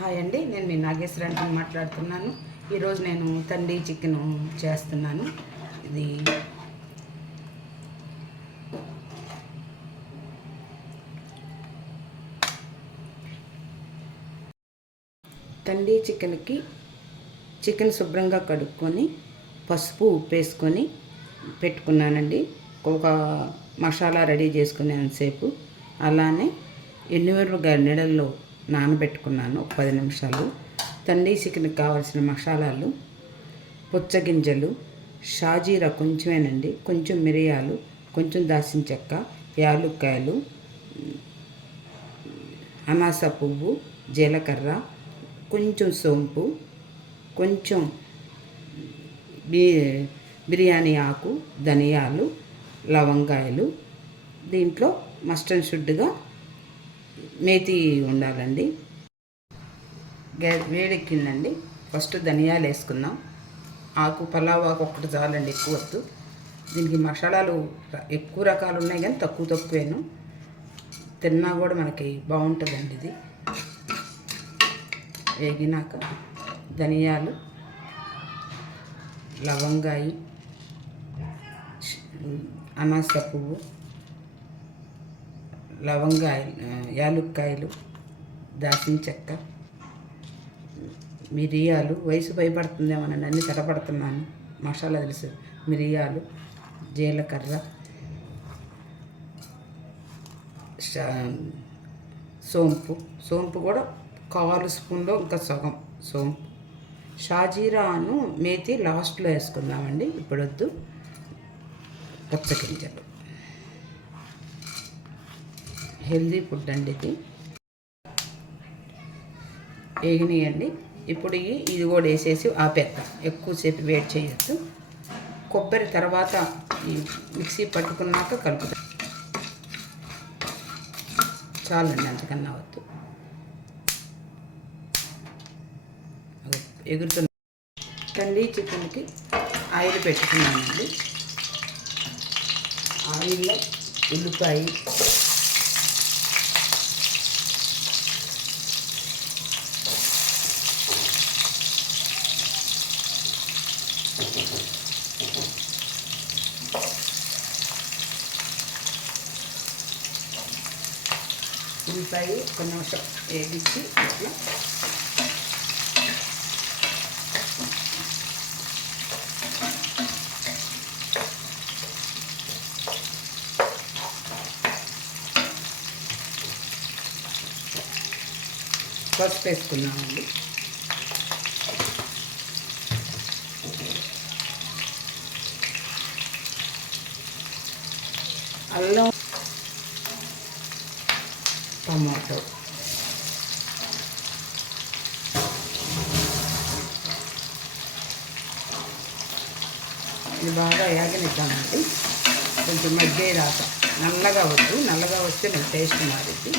Hi అండి నేను మీ నాగేశ్వరానికి మాట్లాడుతున్నాను. ఈరోజు నేను తండి చికెన్ చేస్తున్నాను. ఇది తండి చికెన్కి చికెన్ శుభ్రంగా కడుక్కొని పసుపు ఉప్పు వేసుకొని పెట్టుకున్నానండి. ఒక మసాలా రెడీ చేసుకునేంతసేపు అలానే ఎన్నివరు గన్నెడల్లో నానబెట్టుకున్నాను ఒక పది నిమిషాలు. తండీ చికెన్కి కావాల్సిన మసాలాలు పుచ్చగింజలు షాజీరా కొంచెమేనండి కొంచెం మిరియాలు కొంచెం దాసిన చెక్క యాలుక్కాయలు అనాస పువ్వు జీలకర్ర కొంచెం సోంపు కొంచెం బి బిర్యానీ ఆకు ధనియాలు లవంగాయలు దీంట్లో మస్టర్డ్ షుడ్గా మేతి ఉండాలండి. గ్యా వేడెక్కిందండి. ఫస్ట్ ధనియాలు వేసుకుందాం. ఆకు పలావ్ ఆకు ఒక్కటి చాలండి ఎక్కువ వద్దు. దీనికి మసాలాలు ఎక్కువ రకాలు ఉన్నాయి కానీ తక్కువ తక్కువేను. తిన్నా కూడా మనకి బాగుంటుందండి ఇది. వేగినాక ధనియాలు లవంగాయి అనాస పువ్వు లవంగాయలు యాలుక్కాయలు దాసిన చెక్క మిరియాలు. వయసు భయపడుతుందేమోనండి అన్ని తడపడుతున్నాను. మసాలా తెలుసు. మిరియాలు జీలకర్ర షా- సోంపు. సోంపు కూడా కాలు స్పూన్లో ఇంకా సగం సోంపు. షాజీరాను మేతి లాస్ట్లో వేసుకుందామండి. ఇప్పుడు వద్దు. పచ్చగింజలు హెల్దీ ఫుడ్ అండి ఇది. వేగినాయండి ఇప్పుడు ఇది కూడా వేసేసి ఆపేద్దాం. ఎక్కువసేపు వేడి చేయొద్దు. కొబ్బరి తర్వాత ఈ మిక్సీ పట్టుకున్నాక కలుపుతాం. చాలండి అంతకన్నా వద్దు. అగో ఎగురుతుంది చికెన్కి ఆయిల్ పెట్టుకున్నానండి. ఆయిల్లో ఉల్లిపాయ ఉల్లిపాయ ఒక నిమిషం వేగించి ఇట్లా పసుపు వేసుకున్నామండి అల్లం టమాటో. ఇది బాగా యాగనిద్దామండి కొంచెం మధ్య రాక. నల్లగా వద్దు. నల్లగా వస్తే నేను టేస్ట్ మారిద్ది.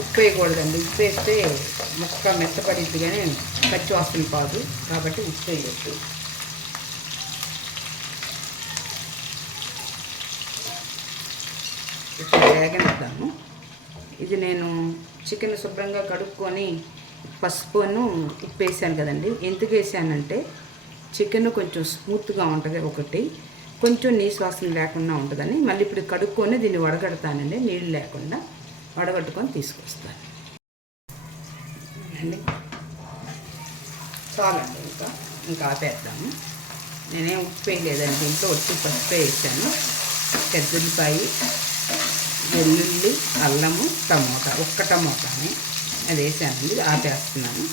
ఉప్పు వేయకూడదండి. ఉప్పు వేస్తే ముక్క మెత్తపడిద్ది కానీ పచ్చి వాసన కాదు. కాబట్టి ఉప్పు వేయొద్దు ఇప్పుడు వేగనిద్దాము. ఇది నేను చికెన్ శుభ్రంగా కడుక్కొని పసుపును ఉప్పు వేసాను కదండి. ఎందుకు వేసానంటే చికెన్ కొంచెం స్మూత్గా ఉంటుంది ఒకటి. కొంచెం నీసు వాసన లేకుండా ఉంటుందని మళ్ళీ ఇప్పుడు కడుక్కొని దీన్ని వడగడతానండి. నీళ్ళు లేకుండా వడగట్టుకొని తీసుకొస్తాను. అండి. చాలండి ఇంకా. ఇంకా ఆపేద్దాము. నేనేం ఉప్పు వేయలేదండి. ఇంట్లో వచ్చి పసుపు వేసాను. పెద్దల్లిపాయ వెల్లుల్లి అల్లము టమోటా ఒక్క టమోటాని అది వేసానండి ఆపేస్తున్నాను.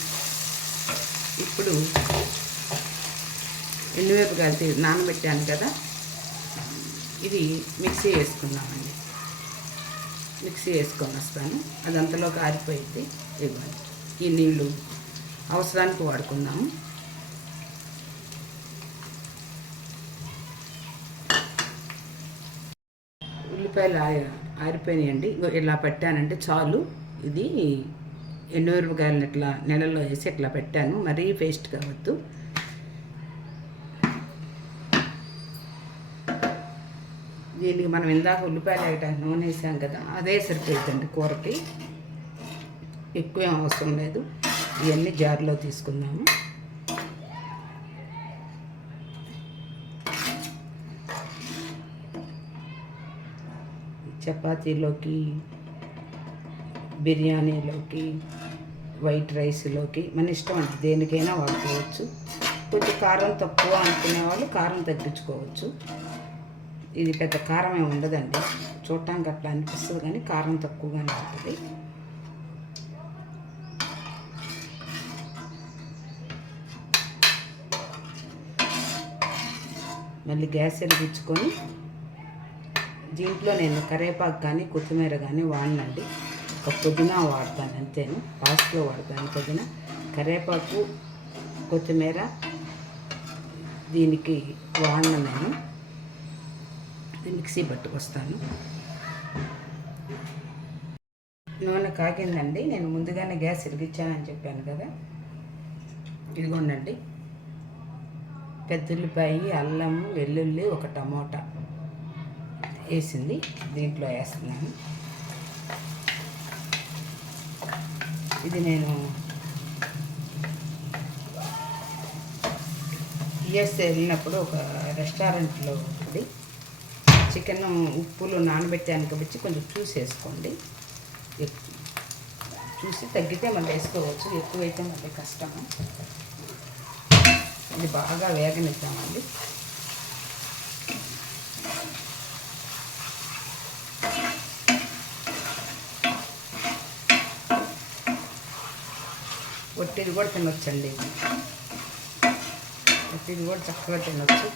ఇప్పుడు ఎండుమిరపకాయలు తీ- నానబెట్టాను కదా ఇది మిక్సీ వేసుకున్నామండి మిక్సీ వేసుకొని వస్తాను అదంతలో కారిపోయింది ఇవ్వండి. ఈ నీళ్ళు అవసరానికి వాడుకుందాము. ఉల్లిపాయలు ఆరి ఆరిపోయినాయండి. ఇలా పెట్టానంటే చాలు. ఇది ఎండుమిరపకాయలను ఇట్లా నెలలో వేసి ఇట్లా పెట్టాను. మరీ పేస్ట్ కావద్దు. దీనికి మనం ఇందాక ఉల్లిపాయలు వేయడానికి నూనె వేసాం కదా అదే సరిపోతుందండి కూరకి. ఎక్కువ అవసరం లేదు. ఇవన్నీ జార్లో తీసుకుందాము. చపాతీలోకి బిర్యానీలోకి వైట్ రైస్లోకి మన ఇష్టం అండి దేనికైనా వాడుకోవచ్చు. కొంచెం కారం తక్కువ అనుకునే వాళ్ళు కారం తగ్గించుకోవచ్చు. ఇది పెద్ద కారం ఉండదండి. చూడటానికి అట్లా అనిపిస్తుంది కానీ కారం తక్కువగానే ఉంటుంది. మళ్ళీ గ్యాస్ వెలిగించుకొని దీంట్లో నేను కరివేపాకు కానీ కొత్తిమీర కానీ వాడినండి. ఒక పుదీనా వాడతాను అంతేను. పాస్ట్లో వాడతాను పుదీనా. కరివేపాకు కొత్తిమీర దీనికి వాడిన నేను. మిక్సీ పట్టుకొస్తాను. నూనె కాగిందండి. నేను ముందుగానే గ్యాస్ వెలిగించానని చెప్పాను కదా. ఇదిగోండి పెద్దుల్లిపాయ అల్లం వెల్లుల్లి ఒక టమోటా. వేసింది. దీంట్లో వేస్తున్నాను. ఇది నేను యుఎస్ వెళ్ళినప్పుడు ఒక రెస్టారెంట్లో ఉంది. చికెన్ ఉప్పులు నానబెట్టానికి వచ్చి కొంచెం చూసి వేసుకోండి. చూసి తగ్గితే మళ్ళీ వేసుకోవచ్చు. ఎక్కువైతే మళ్ళీ కష్టము. ఇది బాగా వేగనిద్దామండి. ఒట్టిది కూడా తినొచ్చండి. ఒట్టిది కూడా చక్కగా తినొచ్చు.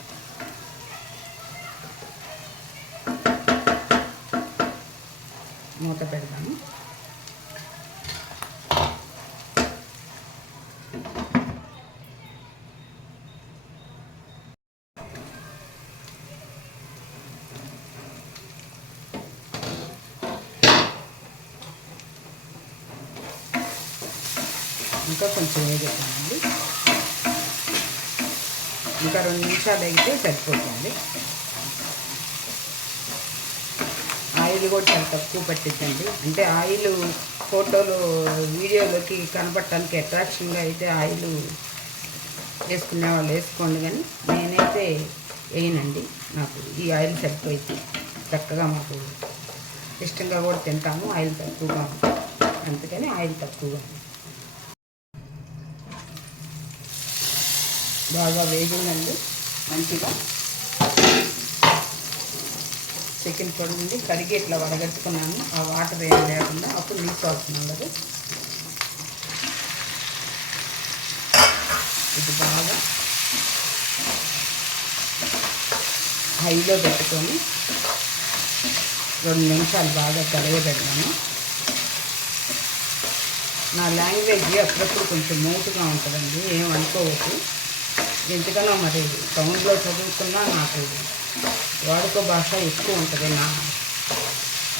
మూత పెడదాము. ఇంకా కొంచెం వేగెత్తామండి ఇంకా రెండు నిమిషాలు వేగితే సరిపోతుంది. ఆయిల్ కూడా చాలా తక్కువ పట్టిద్దండి. అంటే ఆయిల్ ఫోటోలు వీడియోలోకి కనపడటానికి అట్రాక్షన్గా అయితే ఆయిల్ వేసుకునే వాళ్ళు వేసుకోండి కానీ నేనైతే వేయనండి. నాకు ఈ ఆయిల్ సరిపోయింది. చక్కగా మాకు ఇష్టంగా కూడా తింటాము. ఆయిల్ తక్కువగా ఉంటుంది. అందుకని ఆయిల్ తక్కువగా బాగా వేగిందండి మంచిగా చికెన్ చూడండి కడిగి ఇట్లా వడగట్టుకున్నాను. ఆ వాటర్ ఏం లేకుండా అప్పుడు నీళ్ళు అవసరం ఉండదు ఇది బాగా హైలో పెట్టుకొని రెండు నిమిషాలు బాగా కలగబెట్టాను నా లాంగ్వేజ్ అప్పుడప్పుడు కొంచెం మోటుగా ఉంటుందండి ఏమనుకోవద్దు ఎందుకనో మరి టౌన్లో చదువుకున్నా నాకు వాడుక భాష ఎక్కువ ఉంటుంది నా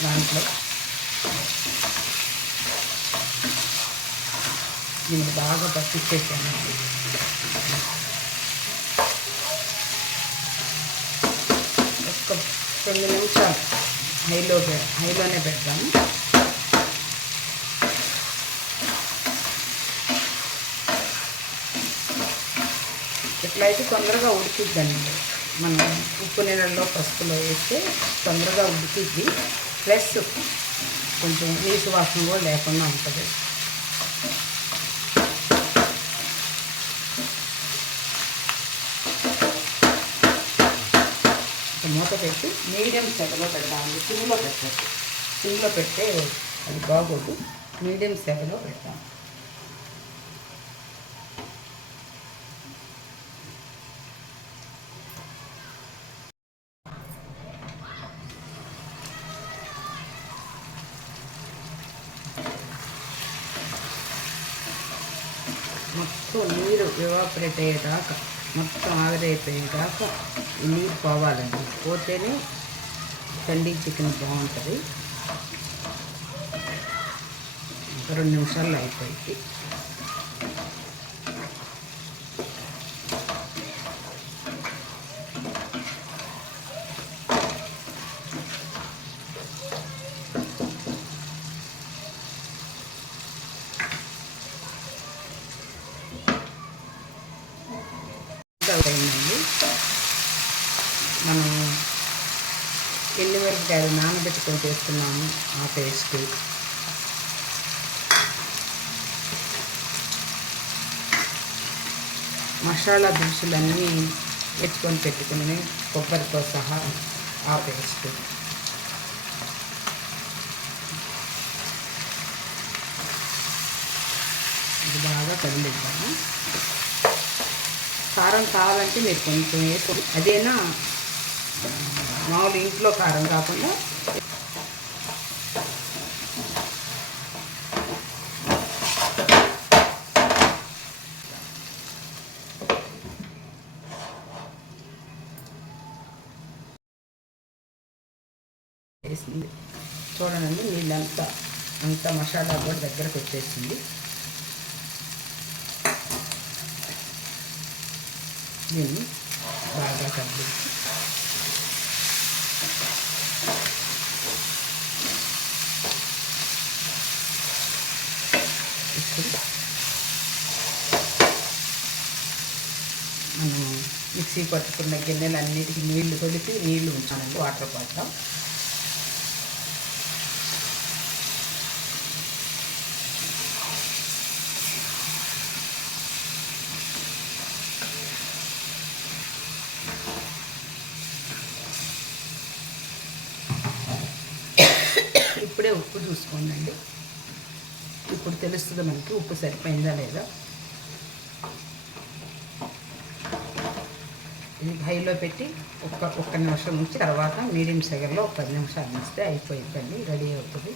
దాంట్లో. దీన్ని బాగా పట్టించేసాను ఒక్క రెండు నిమిషాలు హైలో హైలోనే పెడతాను. ఇట్లా అయితే తొందరగా ఉడికిద్దండి. మనం ఉప్పు నీళ్ళల్లో పసుపులో వేస్తే తొందరగా ఉడికిద్ది. ప్లస్ కొంచెం నీసు వాసన కూడా లేకుండా ఉంటుంది. మూత పెట్టి మీడియం సెగలో పెడతామండి సిమ్లో పెట్టచ్చు సిమ్లో పెడితే అది బాగోదు. మీడియం సెగలో పెడతాము మొత్తం నీరు ఎవాపరేట్ అయ్యేదాకా మొత్తం ఆవిరైపోయేదాకా ఈ నీరు పోవాలండి. పోతేనే తండ్రి చికెన్ బాగుంటుంది. ఒక రెండు నిమిషాల్లో అయిపోయింది. మనం పచ్చిమిరపకాయలు నానబెట్టుకొని చేస్తున్నాము ఆ పేస్ట్ మసాలా దినుసులన్నీ ఎత్తుకొని పెట్టుకుని కొబ్బరితో సహా ఆ పేస్ట్ ఇది బాగా కలిపిద్దాము కారం కావాలంటే మీరు కొంచెం వేసుకో అదేనా? మామూలు ఇంట్లో కారం కాకుండా వేసింది. చూడండి నీళ్ళంతా అంత మసాలా కూడా దగ్గరకు వచ్చేసింది దీన్ని బాగా కలిపి ఇప్పుడు మనం మిక్సీ పట్టుకున్న గిన్నెలు అన్నిటికీ నీళ్ళు కొలిపి నీళ్ళు ఉంచానండి వాటర్ పోతాం ఇప్పుడే ఉప్పు చూసుకోండి ఇప్పుడు తెలుస్తుంది మనకి ఉప్పు సరిపోయిందా లేదా. ఇది హైలో పెట్టి ఒక్క ఒక్క నిమిషం ఉంచి తర్వాత మీడియం సెగర్లో ఒక పది నిమిషాలు ఉంచితే అయిపోయిందండి రెడీ అవుతుంది.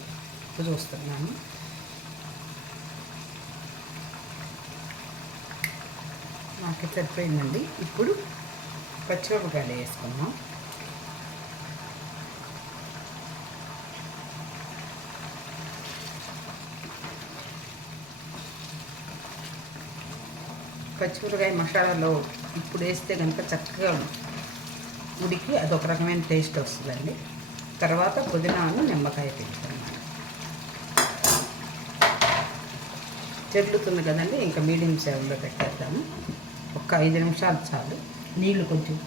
చూస్తున్నాను. నాకు సరిపోయిందండి. ఇప్పుడు పచ్చిమిరపకాయలు వేసుకున్నాం పచ్చిమిరకాయ మసాలాలో ఇప్పుడు వేస్తే కనుక చక్కగా ఉడికి అదొక రకమైన టేస్ట్ వస్తుందండి. తర్వాత పుదీనాను నిమ్మకాయ పెంచుతాను చెల్లుతుంది కదండి ఇంకా మీడియం సేవలో పెట్టేద్దాము. ఒక ఐదు నిమిషాలు చాలు. నీళ్ళు కొంచెం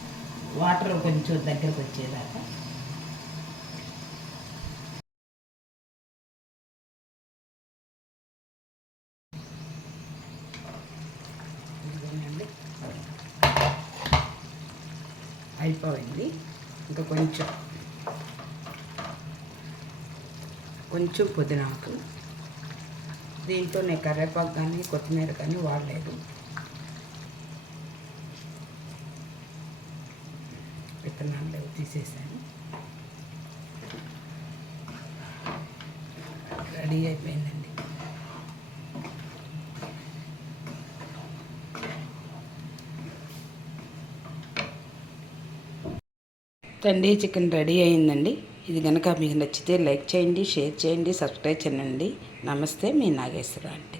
వాటర్ కొంచెం దగ్గరకు వచ్చేదాకా అయిపోయింది. ఇంకా కొంచెం కొంచెం పుదీనాకు. దీంట్లో నేను కరివేపాకు కానీ కొత్తిమీర కానీ వాడలేదు. విత్తనాలు తీసేసాను. రెడీ అయిపోయింది తండ్రి చికెన్ రెడీ అయిందండి. ఇది కనుక మీకు నచ్చితే లైక్ చేయండి షేర్ చేయండి సబ్స్క్రైబ్ చేయండి. నమస్తే మీ నాగేశ్వర అంటే